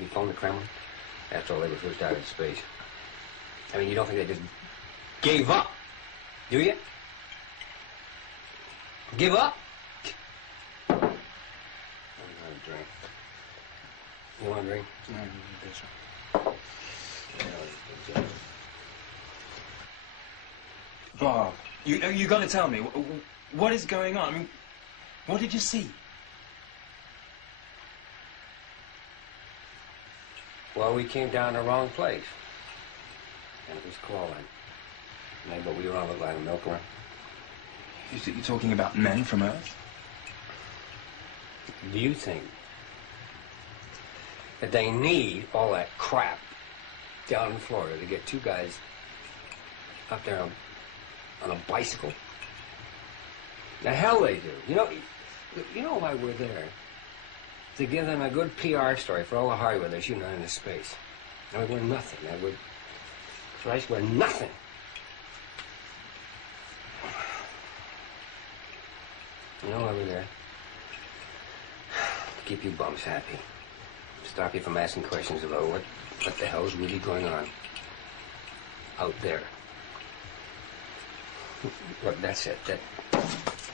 You phoned the Kremlin? After all, they were first out in space. I mean, you don't think they just gave up, do you? Give up? I'm gonna drink. You want a drink? No, I don't think so. Bob, you got to tell me, what is going on? I mean, what did you see? Well, we came down the wrong place. And it was crawling. Maybe what we were on looked like a milk run. You're talking about men from Earth? Do you think that they need all that crap down in Florida to get two guys up there on a bicycle? The hell they do. You know why we're there? To give them a good PR story for all the Hollywood they're shooting out into space. I mean, we're nothing. Christ, we're nothing. You know why we're there? To keep you bums happy. Stop you from asking questions about what the hell's really going on out there. Look, that's it.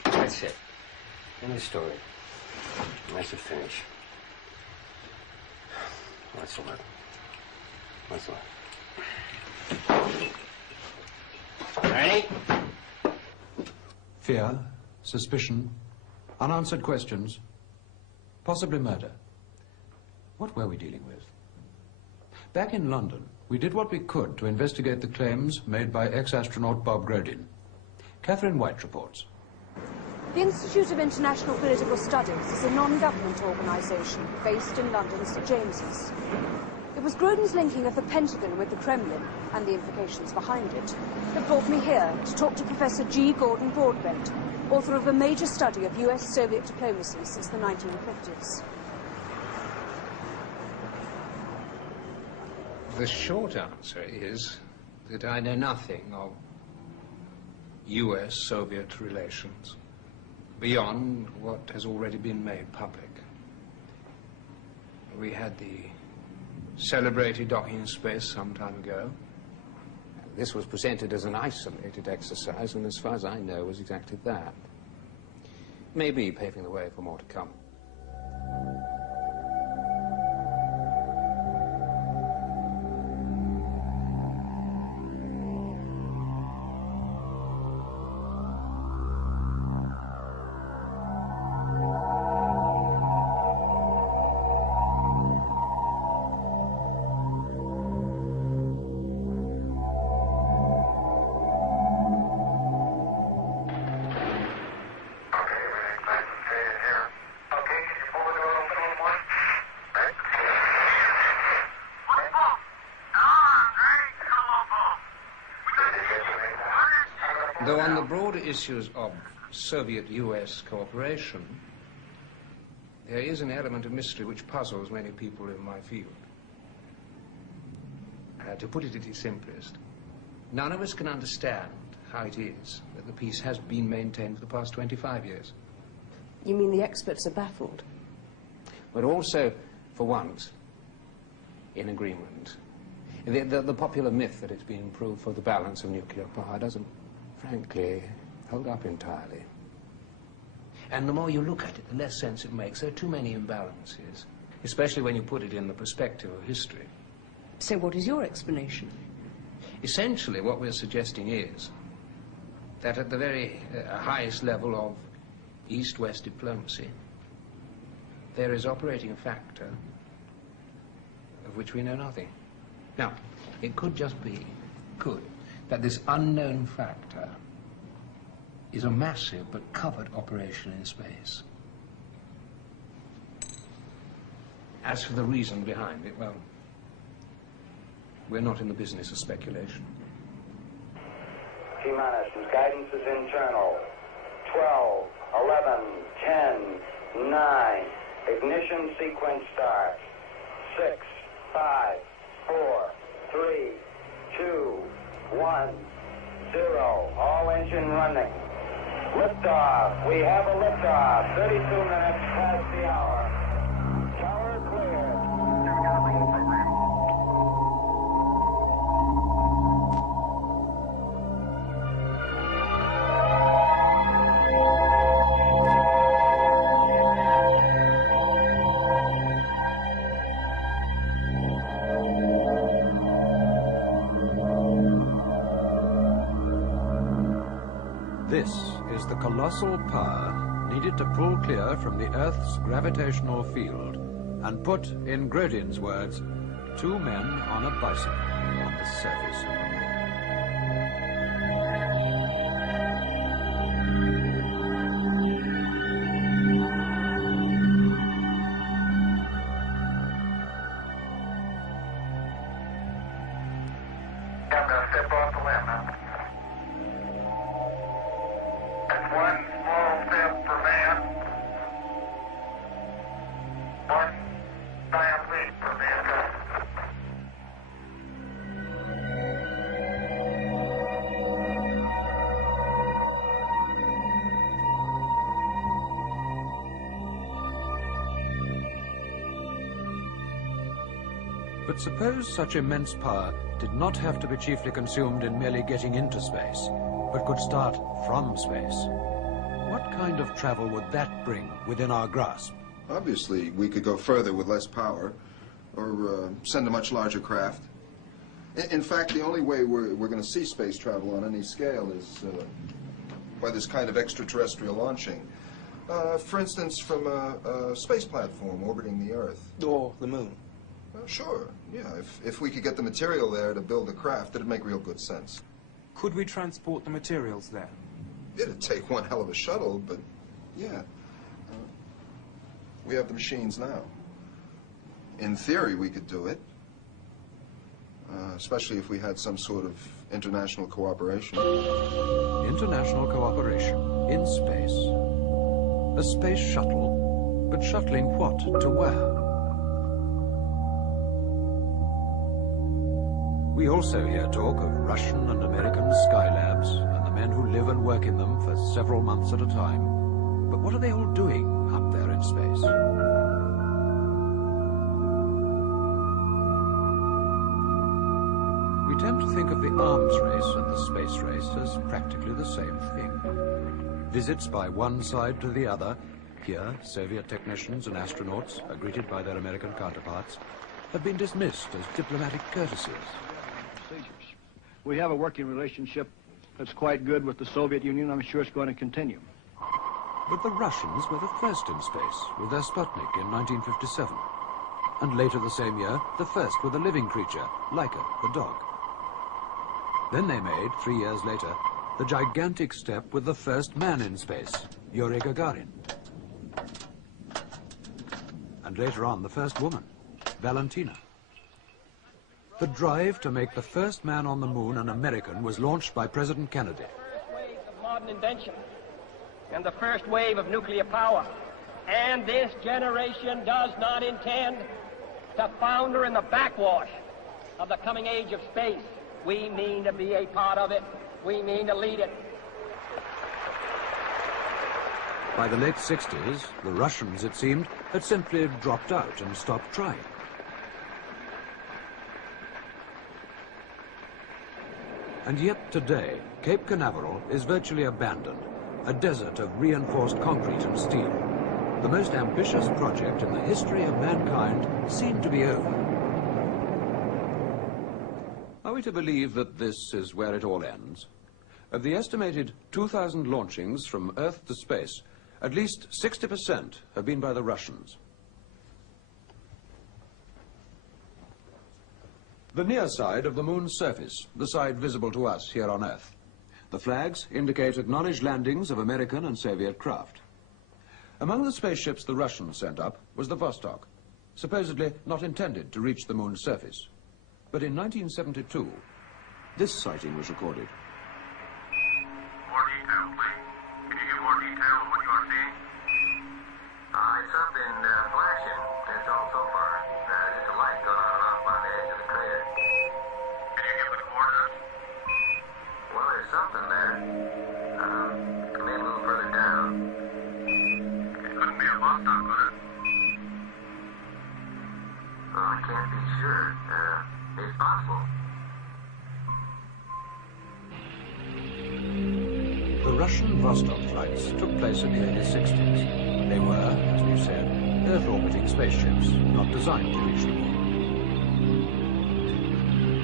That's it. End of story. That's the finish. What's the luck? What's the luck? Ready? Fear, suspicion, unanswered questions, possibly murder. What were we dealing with? Back in London, we did what we could to investigate the claims made by ex-astronaut Bob Grodin. Catherine White reports. The Institute of International Political Studies is a non-government organisation based in London's St James's. It was Grodin's linking of the Pentagon with the Kremlin and the implications behind it that brought me here to talk to Professor G. Gordon Broadbent, author of a major study of US-Soviet diplomacy since the 1950s. The short answer is that I know nothing of US-Soviet relations beyond what has already been made public. We had the celebrated docking in space some time ago. This was presented as an isolated exercise, and as far as I know, was exactly that. Maybe paving the way for more to come. Though on the broader issues of Soviet-US cooperation, there is an element of mystery which puzzles many people in my field. To put it at its simplest, none of us can understand how it is that the peace has been maintained for the past 25 years. You mean the experts are baffled? But also, for once, in agreement. The popular myth that it's been improved for the balance of nuclear power doesn't, frankly, hold up entirely. And the more you look at it, the less sense it makes. There are too many imbalances, especially when you put it in the perspective of history. So what is your explanation? Essentially, what we're suggesting is that at the very highest level of East-West diplomacy, there is operating a factor of which we know nothing. Now, it could just be, that this unknown factor is a massive but covered operation in space. As for the reason behind it, well, we're not in the business of speculation. T-minus, guidance is internal. 12, 11, 10, 9. Ignition sequence starts. 6, 5, 4, 3, 2, 1, 0. All engine running. Liftoff. We have a liftoff. 32 minutes past the hour. Tower clear. This is the colossal power needed to pull clear from the Earth's gravitational field and put, in Grodin's words, 2 men on a bicycle on the surface of the moon. I'm going to step off the limb now. That's one small step for man, one giant leap for mankind. But suppose such immense power did not have to be chiefly consumed in merely getting into space, but could start from space. What kind of travel would that bring within our grasp? Obviously, we could go further with less power, or send a much larger craft. In fact, the only way we're going to see space travel on any scale is by this kind of extraterrestrial launching. For instance, from a space platform orbiting the Earth. Or the moon. Sure, yeah. If we could get the material there to build a craft, it'd make real good sense. Could we transport the materials there? It'd take one hell of a shuttle, but yeah. We have the machines now. In theory, we could do it. Especially if we had some sort of international cooperation. International cooperation in space. A space shuttle, but shuttling what to where? We also hear talk of Russian and American skylabs and the men who live and work in them for several months at a time. But what are they all doing up there in space? We tend to think of the arms race and the space race as practically the same thing. Visits by one side to the other. Here, Soviet technicians and astronauts are greeted by their American counterparts, have been dismissed as diplomatic courtesies. We have a working relationship that's quite good with the Soviet Union. I'm sure it's going to continue. But the Russians were the first in space with their Sputnik in 1957. And later the same year, the first with a living creature, Laika, the dog. Then they made, 3 years later, the gigantic step with the first man in space, Yuri Gagarin. And later on, the first woman, Valentina. The drive to make the first man on the moon an American was launched by President Kennedy. First wave of modern invention and the first wave of nuclear power. And this generation does not intend to founder in the backwash of the coming age of space. We mean to be a part of it. We mean to lead it. By the late 60s, the Russians, it seemed, had simply dropped out and stopped trying. And yet today, Cape Canaveral is virtually abandoned, a desert of reinforced concrete and steel. The most ambitious project in the history of mankind seemed to be over. Are we to believe that this is where it all ends? Of the estimated 2,000 launchings from Earth to space, at least 60% have been by the Russians. The near side of the moon's surface, the side visible to us here on Earth. The flags indicate acknowledged landings of American and Soviet craft. Among the spaceships the Russians sent up was the Vostok, supposedly not intended to reach the moon's surface. But in 1972, this sighting was recorded. More detail, please. Can you give more detail on what you are seeing? It's something flashing. That's all so far. Just a light going on and off by the edge of the crater. Can you give the coordinates? Well, there's something there. Come in a little further down. It couldn't be a Vostok, could it? Well, I can't be sure. It's possible. The Russian Vostok flights took place in the early 60s. They were, as we've said, Earth-orbiting spaceships, not designed to reach the moon.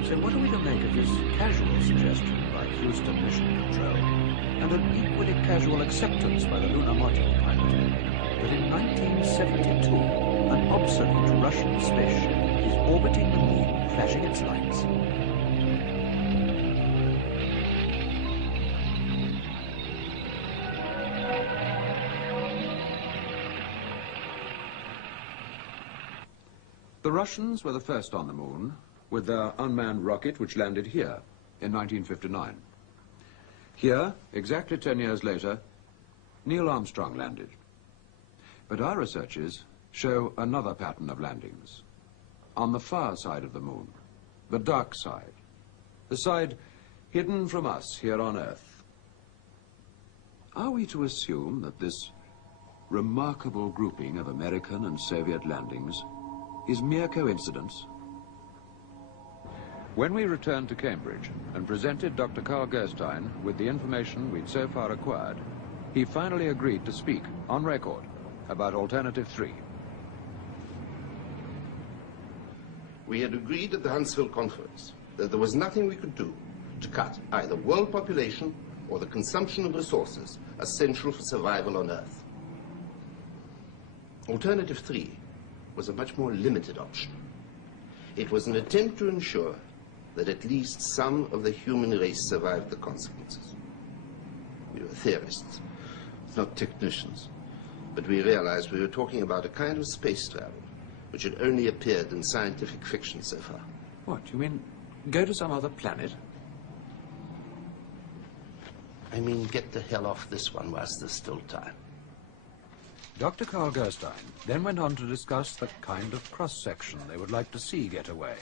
So what are we to make of this casual suggestion by Houston Mission Control and an equally casual acceptance by the lunar module pilot, that in 1972, an obsolete Russian spaceship is orbiting the moon, flashing its lights. The Russians were the first on the moon, with their unmanned rocket which landed here in 1959. Here, exactly 10 years later, Neil Armstrong landed. But our researches show another pattern of landings. On the far side of the moon, the dark side, the side hidden from us here on Earth. Are we to assume that this remarkable grouping of American and Soviet landings is mere coincidence? When we returned to Cambridge and presented Dr. Carl Gerstein with the information we'd so far acquired, he finally agreed to speak, on record, about Alternative 3. We had agreed at the Huntsville conference that there was nothing we could do to cut either world population or the consumption of resources essential for survival on Earth. Alternative 3 was a much more limited option. It was an attempt to ensure that at least some of the human race survived the consequences. We were theorists, not technicians, but we realized we were talking about a kind of space travel which had only appeared in scientific fiction so far. What, you mean go to some other planet? I mean, get the hell off this one whilst there's still time. Dr. Carl Gerstein then went on to discuss the kind of cross-section they would like to see get away.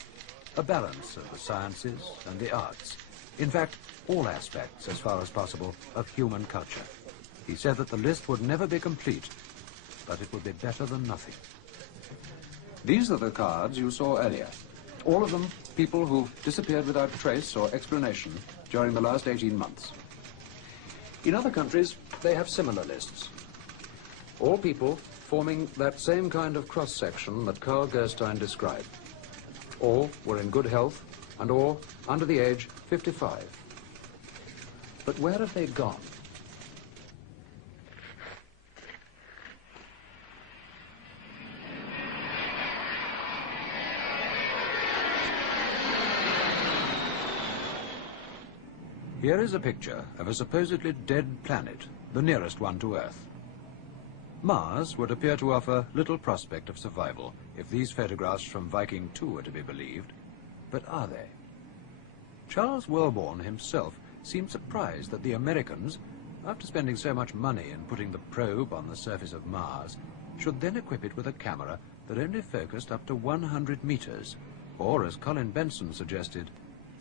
A balance of the sciences and the arts. In fact, all aspects, as far as possible, of human culture. He said that the list would never be complete, but it would be better than nothing. These are the cards you saw earlier. All of them people who've disappeared without trace or explanation during the last 18 months. In other countries, they have similar lists. All people forming that same kind of cross-section that Carl Gerstein described. All were in good health, and all under the age 55. But where have they gone? Here is a picture of a supposedly dead planet, the nearest one to Earth. Mars would appear to offer little prospect of survival if these photographs from Viking 2 are to be believed. But are they? Charles Wellborn himself seemed surprised that the Americans, after spending so much money in putting the probe on the surface of Mars, should then equip it with a camera that only focused up to 100 meters, or, as Colin Benson suggested,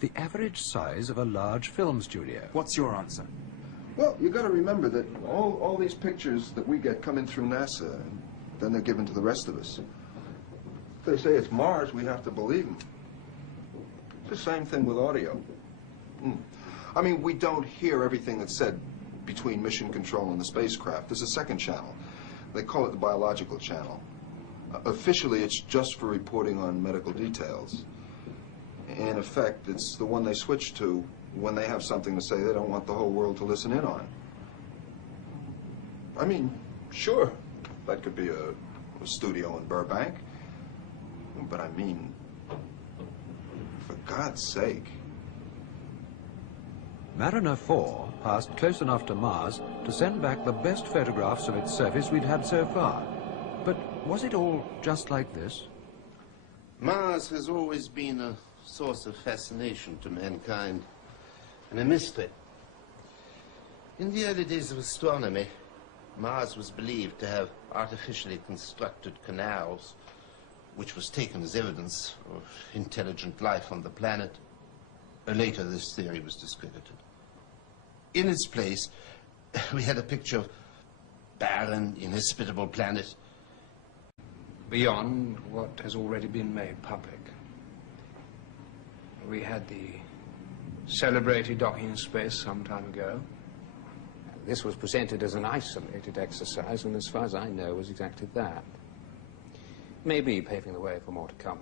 the average size of a large film studio. What's your answer? Well, you got to remember that all these pictures that we get come in through NASA, and then they're given to the rest of us. If they say it's Mars, we have to believe them. It's the same thing with audio. I mean, we don't hear everything that's said between mission control and the spacecraft. There's a second channel. They call it the biological channel. Officially, it's just for reporting on medical details. In effect, it's the one they switch to when they have something to say they don't want the whole world to listen in on. I mean, sure, that could be a studio in Burbank. But I mean, for God's sake. Mariner 4 passed close enough to Mars to send back the best photographs of its surface we'd had so far. But was it all just like this? Mars has always been a source of fascination to mankind and a mystery. In the early days of astronomy, Mars was believed to have artificially constructed canals, which was taken as evidence of intelligent life on the planet. Later, this theory was discredited. In its place, we had a picture of barren, inhospitable planet. Beyond what has already been made public. We had the celebrated docking in space some time ago. This was presented as an isolated exercise, and as far as I know, was exactly that. Maybe paving the way for more to come.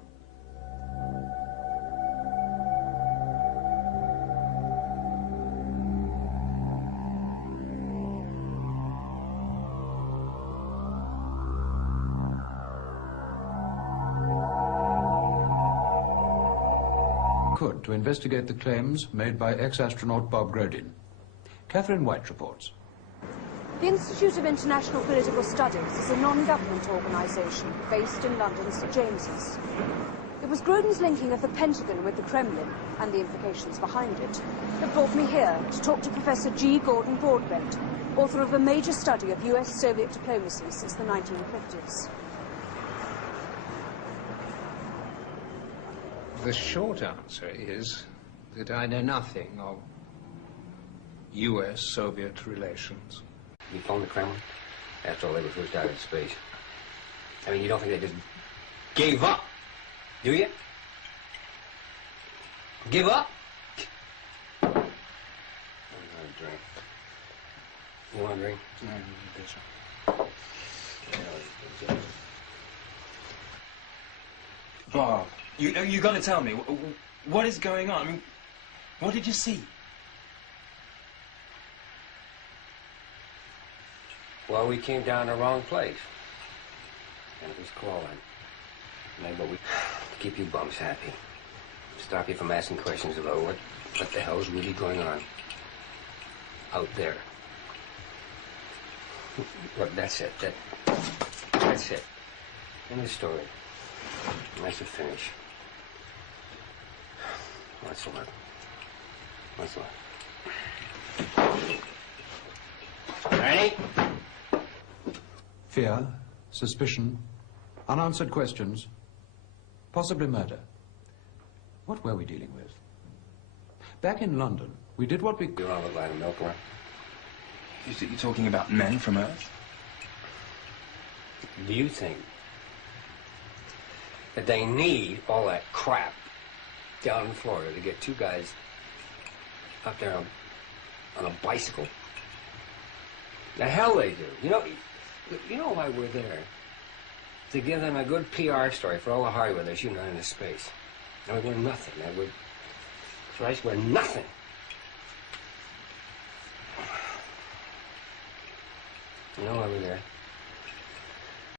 could to investigate the claims made by ex-astronaut Bob Grodin. Catherine White reports. The Institute of International Political Studies is a non-government organisation based in London's St James's. It was Grodin's linking of the Pentagon with the Kremlin and the implications behind it that brought me here to talk to Professor G. Gordon Broadbent, author of a major study of US-Soviet diplomacy since the 1950s. The short answer is that I know nothing of US-Soviet relations. You phoned the Kremlin after all they were first out in space. I mean, you don't think they just gave up, do you? Give up? I'm gonna drink. You want a drink? No, I don't think so. Bob, you got to tell me, what is going on? I mean, what did you see? Well, we came down the wrong place. And it was crawling. But we keep you bums happy. Stop you from asking questions about what the hell's really going on out there. Look, that's it. That's it. End of story. That's the finish. Let's look. Let's look. Ready? Fear, suspicion, unanswered questions, possibly murder. What were we dealing with? Back in London, we did what we could. You want a line of milk, right? You're talking about men from Earth? Do you think that they need all that crap down in Florida to get two guys up there on a bicycle? The hell they do. You know why we're there? To give them a good PR story for all the hardware they're shooting out into space. And we're nothing. Christ, we're nothing. You know why we're there?